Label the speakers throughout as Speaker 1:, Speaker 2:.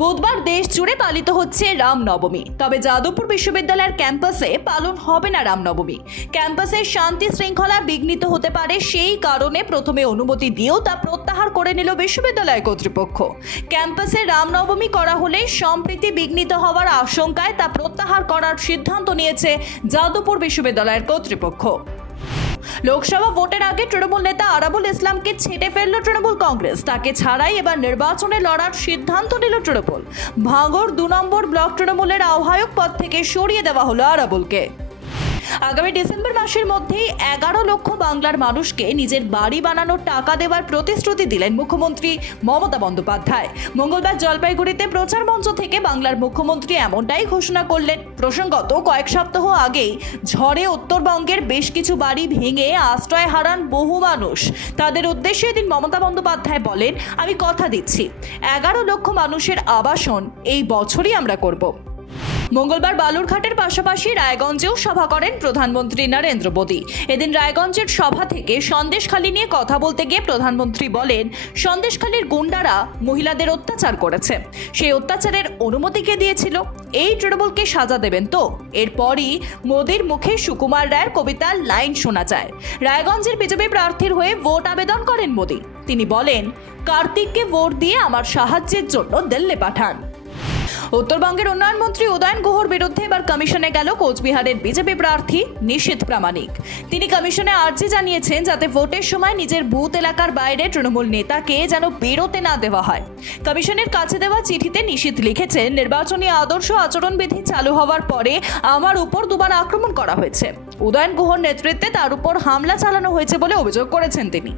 Speaker 1: বুধবার দেশ জুড়ে পালিত হচ্ছে রামনবমী। তবে যাদবপুর বিশ্ববিদ্যালয়ের ক্যাম্পাসে পালন হবে না রামনবমী। ক্যাম্পাসের শান্তি শৃঙ্খলা বিঘ্নিত হতে পারে সেই কারণে প্রথমে অনুমতি দিয়েও তা প্রত্যাহার করে নিল বিশ্ববিদ্যালয় কর্তৃপক্ষ। ক্যাম্পাসে রামনবমী করা হলে সম্প্রীতি বিঘ্নিত হওয়ার আশঙ্কায় তা প্রত্যাহার করার সিদ্ধান্ত নিয়েছে যাদবপুর বিশ্ববিদ্যালয়ের কর্তৃপক্ষ। লোকসভা ভোটের আগে তৃণমূল নেতা আরাবুল ইসলামকে ছেটে ফেলল তৃণমূল কংগ্রেস। তাকে ছাড়াই এবার নির্বাচনে লড়ার সিদ্ধান্ত নিল তৃণমূল। ভাঙর দু নম্বর ব্লক তৃণমূলের আহ্বায়ক পদ থেকে সরিয়ে দেওয়া হলো আরাবুলকে। আগামী ডিসেম্বর মাসের মধ্যেই এগারো লক্ষ বাংলার মানুষকে নিজের বাড়ি বানানোর টাকা দেওয়ার প্রতিশ্রুতি দিলেন মুখ্যমন্ত্রী মমতা বন্দ্যোপাধ্যায়। মঙ্গলবার জলপাইগুড়িতে প্রচার মঞ্চ থেকে বাংলার মুখ্যমন্ত্রী এমনটাই ঘোষণা করলেন। প্রসঙ্গত, কয়েক সপ্তাহ আগেই ঝড়ে উত্তরবঙ্গের বেশ কিছু বাড়ি ভেঙে আশ্রয় হারান বহু মানুষ। তাদের উদ্দেশ্যে এদিন মমতা বন্দ্যোপাধ্যায় বলেন, আমি কথা দিচ্ছি। এগারো লক্ষ মানুষের আবাসন এই বছরই আমরা করব। মঙ্গলবার বালুরঘাটের পাশাপাশি রায়গঞ্জেও সভা করেন প্রধানমন্ত্রী নরেন্দ্র মোদী। এদিন রায়গঞ্জের সভা থেকে সন্দেশখালী নিয়ে কথা বলতে গিয়ে প্রধানমন্ত্রী বলেন, সন্দেশখালীর গুন্ডারা মহিলাদের অত্যাচার করেছে। সেই অত্যাচারের অনুমতি কে দিয়েছিল? এই তৃণমূলকে সাজা দেবেন তো? এরপরই মোদীর মুখে সুকুমার রায়ের কবিতার লাইন শোনা যায়। রায়গঞ্জের বিজেপি প্রার্থীর হয়ে ভোট আবেদন করেন মোদী। তিনি বলেন, কার্তিককে ভোট দিয়ে আমার সাহায্যের জন্য দিল্লি পাঠান। উত্তরবঙ্গের উন্নয়ন মন্ত্রী উদয়ন গুহর বিরুদ্ধে এবার কমিশনে গেল কোচবিহারের বিজেপি প্রার্থী নিশীথ প্রামাণিক। তিনি কমিশনে আর্জি জানিয়েছেন যাতে ভোটের সময় নিজের বুথ এলাকার বাইরে তৃণমূল নেতাকে যেন বেরোতে না দেওয়া হয়। কমিশনের কাছে দেওয়া চিঠিতে নিশীথ লিখেছেন, নির্বাচনী আদর্শ আচরণবিধি চালু হওয়ার পরে আমার উপর দুবার আক্রমণ করা হয়েছে। উদয়ন গুহর নেতৃত্বে তার উপর হামলা চালানো হয়েছে বলে অভিযোগ করেছেন তিনি।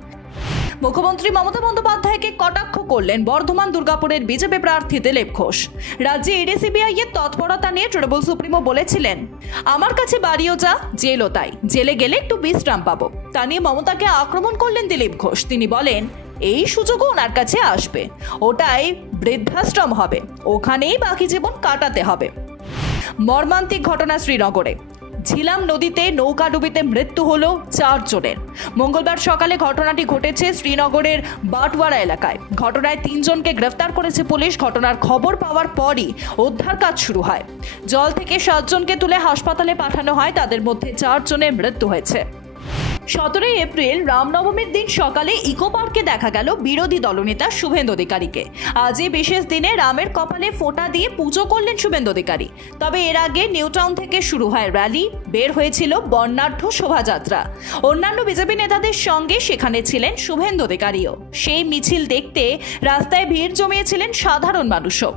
Speaker 1: মুখ্যমন্ত্রী মমতা বন্দ্যোপাধ্যায়কে কটাক্ষ করলেন বর্ধমান দুর্গাপুরের বিজেপি প্রার্থী দিলীপ ঘোষ। রাজ্যে এডিসিবিআই এর তৎপরতা নিয়ে তৃণমূল সুপ্রিমো বলেছিলেন, আমার কাছে বাড়িও যা, জেলও তাই। জেলে গেলে একটু বিশ্রাম পাবো। তা নিয়ে মমতাকে আক্রমণ করলেন দিলীপ ঘোষ। তিনি বলেন, এই সুযোগও ওনার কাছে আসবে। ওটাই বৃদ্ধাশ্রম হবে। ওখানেই বাকি জীবন কাটাতে হবে। মর্মান্তিক ঘটনা শ্রীনগরে। ঝিলাম নদীতে, নৌকা ডুবিতে মৃত্যু হল চারজনের। মঙ্গলবার সকালে ঘটনাটি ঘটেছে শ্রীনগরের বাটওয়ারা এলাকায়। ঘটনায় তিনজনকে গ্রেফতার করেছে পুলিশ। ঘটনার খবর পাওয়ার পরই উদ্ধার কাজ শুরু হয়। জল থেকে সাতজনকে তুলে হাসপাতালে পাঠানো হয়। তাদের মধ্যে চারজনের মৃত্যু হয়েছে। সতেরোই এপ্রিল রামনবমীর দিন সকালে ইকো পার্কে দেখা গেল বিরোধী দলনেতা শুভেন্দু অধিকারীকে। আজ এই বিশেষ দিনে রামের কপালে ফোঁটা দিয়ে পুজো করলেন শুভেন্দু অধিকারী। তবে এর আগে নিউটাউন থেকে শুরু হয় র্যালি, বের হয়েছিল বর্ণাঢ্য শোভাযাত্রা। অন্যান্য বিজেপি নেতাদের সঙ্গে সেখানে ছিলেন শুভেন্দু অধিকারীও। সেই মিছিল দেখতে রাস্তায় ভিড় জমিয়েছিলেন সাধারণ মানুষও।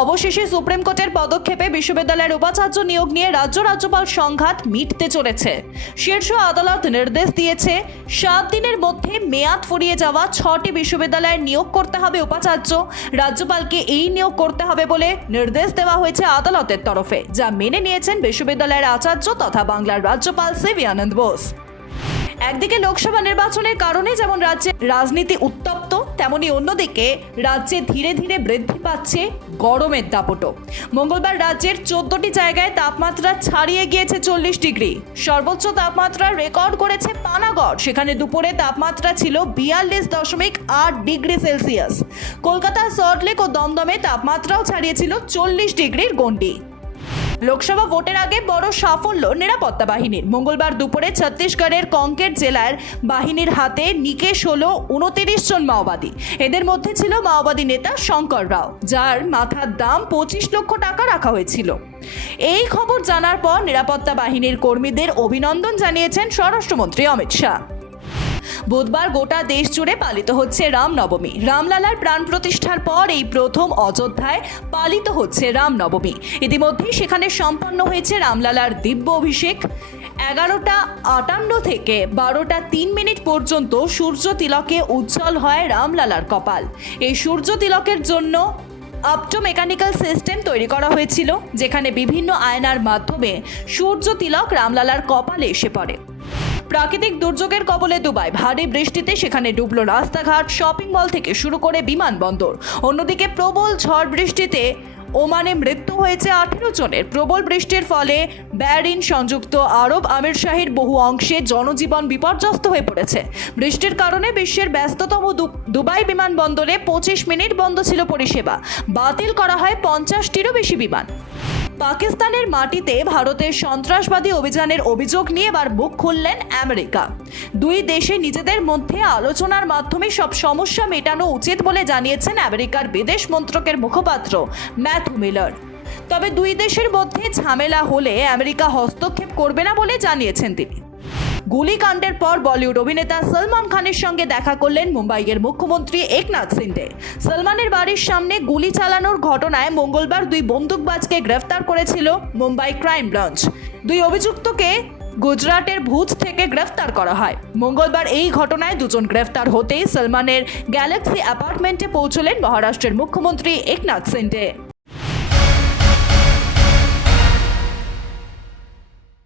Speaker 1: অবশেষে সুপ্রিম কোর্টের পদক্ষেপে বিশ্ববিদ্যালয়ের উপাচার্য নিয়োগ নিয়ে রাজ্য রাজ্যপাল সংঘাত মিটতে চলেছে। শীর্ষ আদালত নির্দেশ দিয়েছে, সাত দিনের মধ্যে মেয়াদ ফুরিয়ে যাওয়া ছটি বিশ্ববিদ্যালয়ে নিয়োগ করতে হবে উপাচার্য। রাজ্যপালকে এই নিয়োগ করতে হবে বলে নির্দেশ দেওয়া হয়েছে আদালতের তরফে, যা মেনে নিয়েছেন বিশ্ববিদ্যালয়ের আচার্য তথা বাংলার রাজ্যপাল সিভি আনন্দ বোস। একদিকে লোকসভা নির্বাচনের কারণে যেমন রাজ্যে রাজনীতি উত্তপ্ত তেমনি অন্যদিকে রাজ্যে ধীরে ধীরে বৃদ্ধি পাচ্ছে গরমের দাপটও। মঙ্গলবার রাজ্যের চোদ্দটি জায়গায় তাপমাত্রা ছাড়িয়ে গিয়েছে চল্লিশ ডিগ্রি। সর্বোচ্চ তাপমাত্রা রেকর্ড করেছে পানাগড়। সেখানে দুপুরে তাপমাত্রা ছিল বিয়াল্লিশ দশমিক আট ডিগ্রি সেলসিয়াস। কলকাতা, সল্টলেক ও দমদমে তাপমাত্রাও ছাড়িয়েছিল চল্লিশ ডিগ্রির গণ্ডি। লোকসভা ভোটের আগে বড় সাফল্য নিরাপত্তা বাহিনীর। মঙ্গলবার দুপুরে ছত্তিশগড়ের কঙ্কের জেলার বাহিনীর হাতে নিকেশ হলো উনতিরিশ জন মাওবাদী। এদের মধ্যে ছিল মাওবাদী নেতা শঙ্কর রাও, যার মাথার দাম পঁচিশ লক্ষ টাকা রাখা হয়েছিল। এই খবর জানার পর নিরাপত্তা বাহিনীর কর্মীদের অভিনন্দন জানিয়েছেন স্বরাষ্ট্রমন্ত্রী অমিত শাহ। বুধবার গোটা দেশ জুড়ে পালিত হচ্ছে রামনবমী। রামলালার প্রাণ প্রতিষ্ঠার পর এই প্রথম অযোধ্যায় পালিত হচ্ছে রামনবমী। ইতিমধ্যেই সেখানে সম্পন্ন হয়েছে রামলালার দিব্য অভিষেক। এগারোটা আটান্ন থেকে বারোটা তিন মিনিট পর্যন্ত সূর্য তিলকে উজ্জ্বল হয় রামলালার কপাল। এই সূর্য তিলকের জন্য অপটো মেকানিক্যাল সিস্টেম তৈরি করা হয়েছিল, যেখানে বিভিন্ন আয়নার মাধ্যমে সূর্য তিলক রামলালার কপালে এসে পড়ে। প্রাকৃতিক দুর্যোগের কবলে দুবাই। ভারী বৃষ্টিতে সেখানে ডুবলো রাস্তাঘাট শপিং মল থেকে শুরু করে বিমানবন্দর। অন্যদিকে প্রবল ঝড় বৃষ্টিতে ওমানে মৃত্যু হয়েছে আঠেরো জনের। প্রবল বৃষ্টির ফলে ব্যারিন সংযুক্ত আরব আমির শাহীর বহু অংশে জনজীবন বিপর্যস্ত হয়ে পড়েছে। বৃষ্টির কারণে বিশ্বের ব্যস্ততম দুবাই বিমানবন্দরে পঁচিশ মিনিট বন্ধ ছিল পরিষেবা। বাতিল করা হয় পঞ্চাশটিরও বেশি বিমান। পাকিস্তানের মাটিতে ভারতের সন্ত্রাসবাদী অভিযানের অভিযোগ নিয়ে এবার বুক খুললেন আমেরিকা। দুই দেশে নিজেদের মধ্যে আলোচনার মাধ্যমে সব সমস্যা মেটানো উচিত বলে জানিয়েছেন আমেরিকার বিদেশ মন্ত্রকের মুখপাত্র ম্যাথু মিলার। তবে দুই দেশের মধ্যে ঝামেলা হলে আমেরিকা হস্তক্ষেপ করবে না বলে জানিয়েছেন তিনি। গুলিকাণ্ডের পর বলিউড অভিনেতা সলমান খানের সঙ্গে দেখা করলেন মুম্বাইয়ের মুখ্যমন্ত্রী একনাথ সিন্ডে। সলমানের বাড়ির সামনে গুলি চালানোর ঘটনায় মঙ্গলবার দুই বন্দুকবাজকে গ্রেফতার করেছিল মুম্বাই ক্রাইম ব্রাঞ্চ। দুই অভিযুক্তকে গুজরাটের ভুজ থেকে গ্রেফতার করা হয়। মঙ্গলবার এই ঘটনায় দুজন গ্রেফতার হতেই সলমানের গ্যালাক্সি অ্যাপার্টমেন্টে পৌঁছলেন মহারাষ্ট্রের মুখ্যমন্ত্রী একনাথ সিন্ডে।